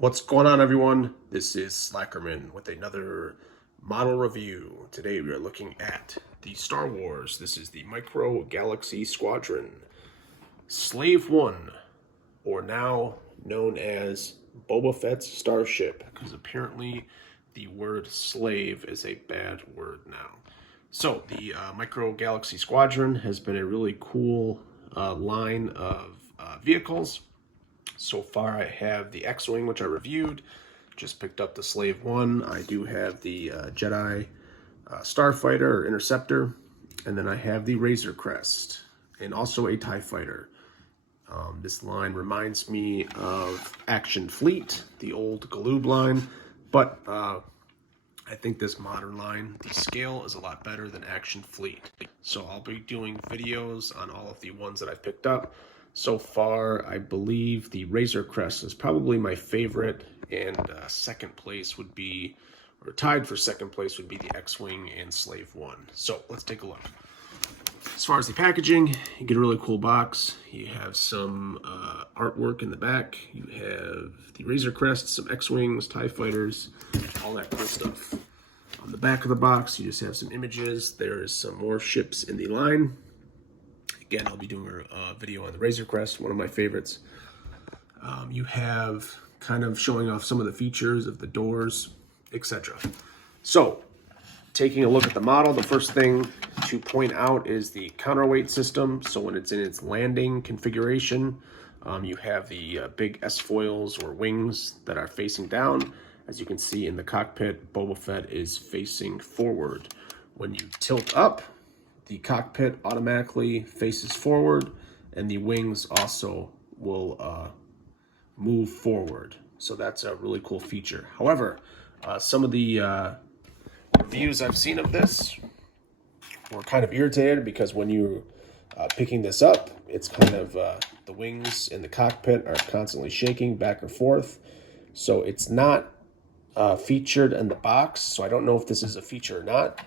What's going on, everyone? This is Slackerman with another model review. Today we are looking at the Star Wars. This is the Micro Galaxy Squadron Slave One, or now known as Boba Fett's starship, because apparently the word slave is a bad word now. So the Micro Galaxy Squadron has been a really cool line of vehicles. So far, I have the X-Wing, which I reviewed. Just picked up the Slave One. I do have the Jedi Starfighter or Interceptor. And then I have the Razor Crest and also a TIE Fighter. This line reminds me of Action Fleet, the old Galoob line. But I think this modern line, the scale is a lot better than Action Fleet. So I'll be doing videos on all of the ones that I've picked up. So far, I believe the Razor Crest is probably my favorite, and second place would be, or tied for second place would be the X-Wing and Slave One. So let's take a look. As far as the packaging, you get a really cool box. You have some artwork in the back. You have the Razor Crest, some X-Wings, TIE Fighters, all that cool stuff. On the back of the box, you just have some images. There is some more ships in the line. Again, I'll be doing a video on the Razor Crest, one of my favorites. You have kind of showing off some of the features of the doors, etc. So, taking a look at the model, the first thing to point out is the counterweight system. So when it's in its landing configuration, you have the big S-foils or wings that are facing down. As you can see in the cockpit, Boba Fett is facing forward. When you tilt up, the cockpit automatically faces forward, and the wings also will move forward. So that's a really cool feature. However, some of the reviews I've seen of this were kind of irritated because when you're picking this up, it's kind of the wings in the cockpit are constantly shaking back and forth. So it's not featured in the box, so I don't know if this is a feature or not.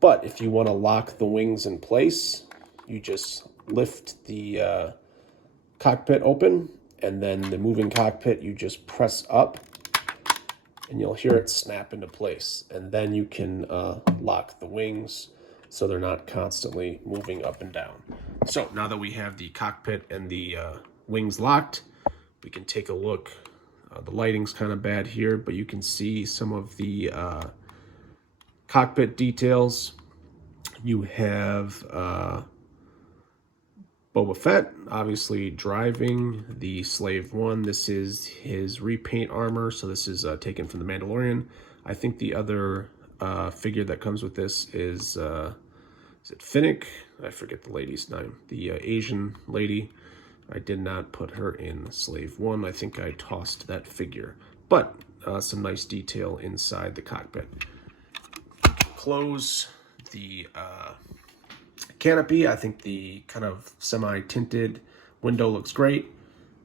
But if you want to lock the wings in place, you just lift the cockpit open, and then the moving cockpit, you just press up, and you'll hear it snap into place. And then you can lock the wings so they're not constantly moving up and down. So now that we have the cockpit and the wings locked, we can take a look. The lighting's kind of bad here, but you can see some of the cockpit details. You have Boba Fett obviously driving the Slave One. This is his repaint armor, so this is taken from the Mandalorian. I think the other figure that comes with this is it Finnick? I forget the lady's name. The Asian lady. I did not put her in Slave One. I think I tossed that figure. But some nice detail inside the cockpit. Close the canopy. I think the kind of semi-tinted window looks great.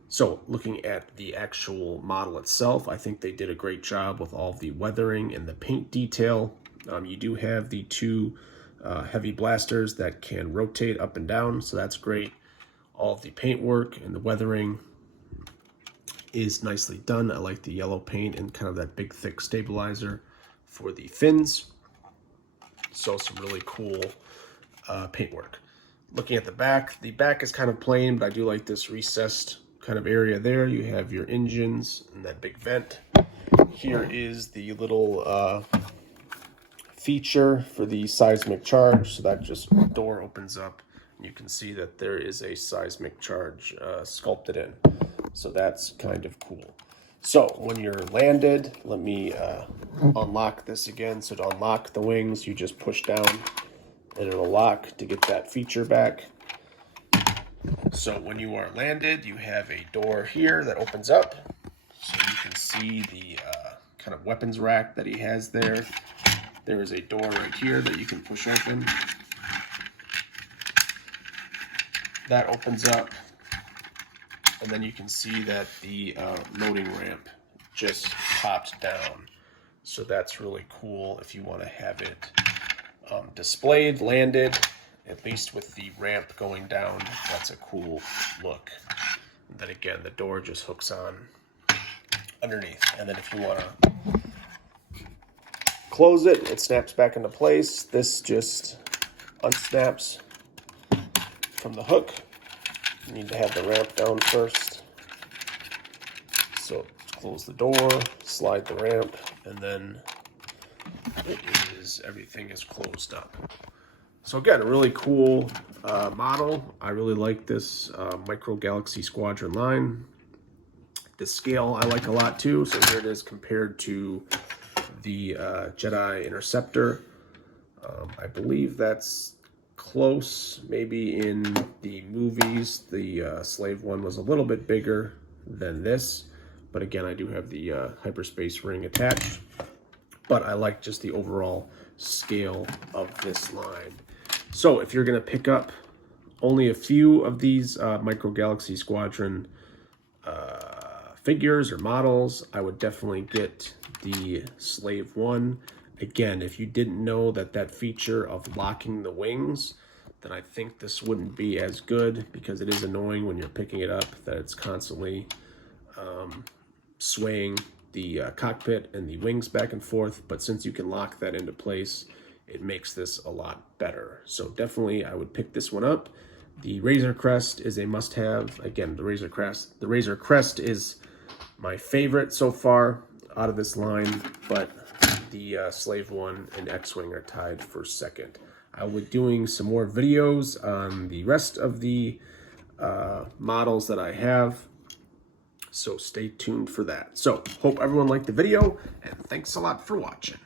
So looking at the actual model itself, I think they did a great job with all the weathering and the paint detail. You do have the two heavy blasters that can rotate up and down, so that's great. All of the paint work and the weathering is nicely done. I like the yellow paint and kind of that big thick stabilizer for the fins. So some really cool paintwork. Looking at the back is kind of plain, but I do like this recessed kind of area there. You have your engines and that big vent. Here is the little feature for the seismic charge. So that just door opens up. You can see that there is a seismic charge sculpted in. So that's kind of cool. So when you're landed, let me unlock this again. So to unlock the wings, you just push down and it'll lock to get that feature back. So when you are landed, you have a door here that opens up. So you can see the kind of weapons rack that he has there. There is a door right here that you can push open. That opens up. And then you can see that the loading ramp just popped down. So that's really cool if you want to have it displayed, landed, at least with the ramp going down. That's a cool look. And then again, the door just hooks on underneath. And then if you want to close it, it snaps back into place. This just unsnaps from the hook. You need to have the ramp down first. So close the door, slide the ramp, and then everything is closed up. So again, a really cool model. I really like this Micro Galaxy Squadron line. The scale I like a lot too. So here it is compared to the Jedi Interceptor. I believe that's close. Maybe in the movies, the Slave one was a little bit bigger than this. But again, I do have the hyperspace ring attached. But I like just the overall scale of this line. So if you're going to pick up only a few of these Micro Galaxy Squadron figures or models, I would definitely get the Slave one. Again, if you didn't know that feature of locking the wings, then I think this wouldn't be as good, because it is annoying when you're picking it up that it's constantly swaying the cockpit and the wings back and forth. But since you can lock that into place, it makes this a lot better. So definitely I would pick this one up. The Razor Crest is a must-have. Again, the Razor Crest is my favorite so far out of this line, but the Slave one and X-Wing are tied for second. I will be doing some more videos on the rest of the models that I have, so stay tuned for that. So hope everyone liked the video, and thanks a lot for watching.